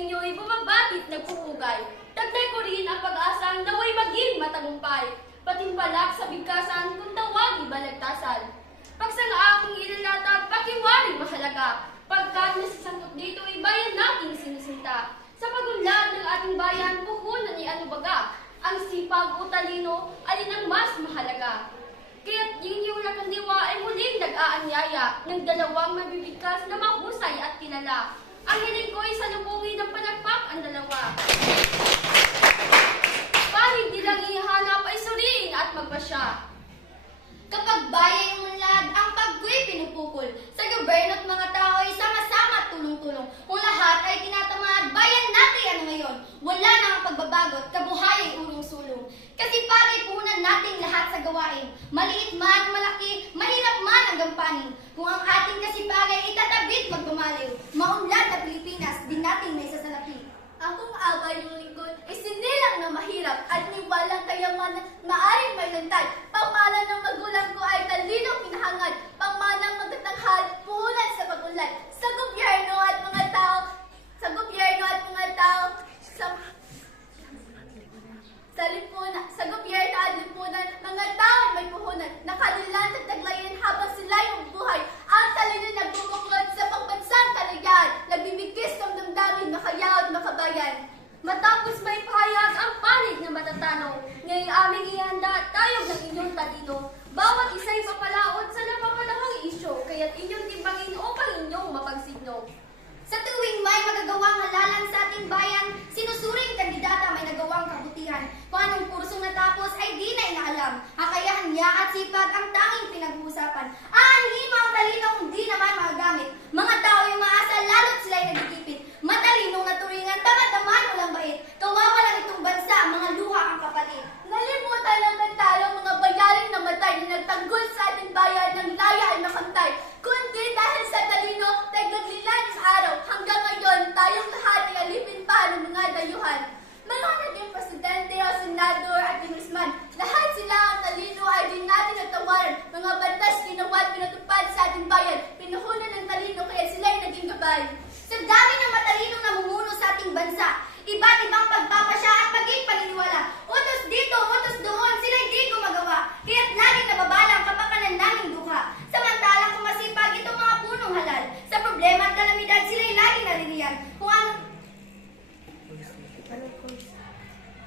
inyo'y bumabatit nagpupugay. Taglay ko rin ang pag-asang naway maging matagumpay. Patimpalak sa bigkasan kung tawag ibalagtasan. Pagsang akong ilalatag, pakiwari mahalaga. Pagkat nasasangkot dito ay bayan nating sinusinta. Sa pagunlad ng ating bayan, puhunan ni ano baga. Ang sipag o talino, alin ang mas mahalaga. Kaya't yung lakandiwa ay muling nag-aanyaya ng dalawang mabibigkas na mahusay at kilala. Ang hiling ko'y salubungin ng palakpak ang dalawa. Panig nilang ihanap ay suriin at magpasya. Kapag bayay umunlad, ang paggu'y pinupukol. Sa gobyerno at mga tao ay sama-sama at tulong-tulong. Kung lahat ay tinatamad, bayan natin ano ngayon. Wala na ang pagbabago at kabuhay ay urong-sulong. Kasi pagay puhunan natin lahat sa gawain. Maliit man, malaki, mahirap man ang gampanin. Kung ang ating kasipagay itatabit magpamaliw, maunlad na Pilipinas, din natin may sasalapi. Akong abay yung lingkod ay sinilang na mahirap at niwalang kayamanan maaring may lantad. Pangmana ng magulang ko ay talinong pinahangad. Pangmanang magtatanghal, puhunan sa pagunlad. Sa gobyerno at mga tao, sa gobyerno at mga tao, sa gobyerno at lipunan, mga tao may puhunan. Nakalilan at taglayin habang sila yung buhay. Ang talino nagbubukod sa pangbansang kalayaan. Nagbibigkis ng damdamin, makayaw at makabayan. Matapos may pahayag ang panig na matatanong, ngayong aming ihanda tayog ng inyong talino. Bawat isa'y papalaot sa napapanahong isyo, kaya't inyong timbangin upang inyong mapagsigno. Sa tuwing may magagawang halalan sa ating bayan, sinusuring kandidata may nagawang kabutihan. Kung anong kursong natapos ay di na inaalam. Kakayahan niya at sipag ang tanging pinag-uusapan. Aanhin mo ang talino kung di naman magagamit. Mga tao yung maasa lalo't sila'y nagigipit. Matalinong naturingan, tamad naman walang bait. Kawawa lang itong bansa, mga luha ang kapatid. Nalimutan lang ng tayo mga bayaring namatay na nagtanggol sa ating bayan ng laya ay nakantay. Kundi dahil sa talino, nagdaglilan sa araw. Hanggang ngayon, tayong lahat ay alipin pa ng mga dayuhan. Mga naging presidente o senador at congressman, lahat sila ang talino ay di natin natawaran. Mga batas ginawa at pinatupad sa ating bayan. Pinuhunan ng talino kaya sila ay naging gabay. Sa dami ng matalinong namumuno sa ating bansa, iba't ibang pagpapasya at maging paniniwala. Utos dito, utos doon, sila hindi gumagawa. Kaya't laging nababala ang kapakanan naming duha. Samantalang kung masipag itong mga punong halal, sa problema at kalamidad sila'y laging naririyan. Kung ano,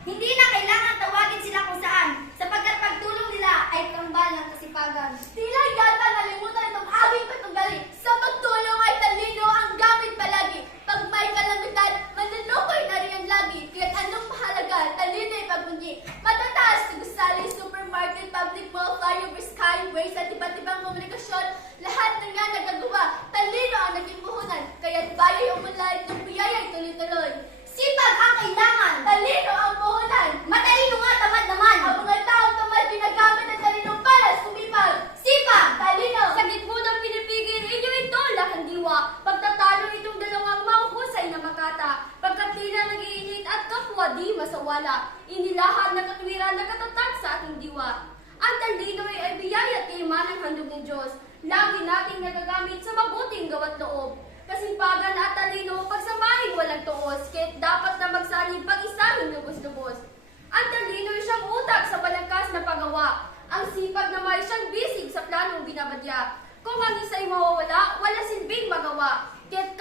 hindi na kailangan tawagin sila kung saan, sapagkat pagtulong nila ay kambal ng kasipagan. Tila yata nalimutan itong aming patugali. Sa pagtulong ay talino ang gamit palagi. Pag may kalamidad, manlulukoy na riyan lagi. Kaya't anong mahalaga, talino ay pagbunyi. Matataas sa gusali, supermarket, public mall, flyover, skyways, at iba't ibang komunikasyon. Lahat na nga nagagawa, talino ang naging puhunan. Kaya't bayay umunlad ng biyaya'y tuloy-tuloy. Sipag ang kailangan. Talino ang puhunan. Matalino nga tamad naman. Ang mga taong tamad ginagamit ang talino para sumipag. Sipag! Talino! Sa gitmo ng pinipigil, inyo ito lakandiwa. Pagtatalo itong dalawang mahusay na makata. Pagkat tila nag-iinit at kapwa di masawala. Inilahan ng katwiran na katatak sa ating diwa. Ang talino ay biyaya at kayamanan handog ng Diyos. Lagi nating nagagamit sa mabuting gawa't loob. Kasipagan at talino, pagsamahin walang tuos, kaya't dapat na magsalib pag-isahin lubos-lubos. Ang talino ay siyang utak sa palangkas na paggawa. Ang sipag naman ay siyang bisig sa planong binabadya. Kung ang isa'y mawawala, wala silbing magawa. Kaya't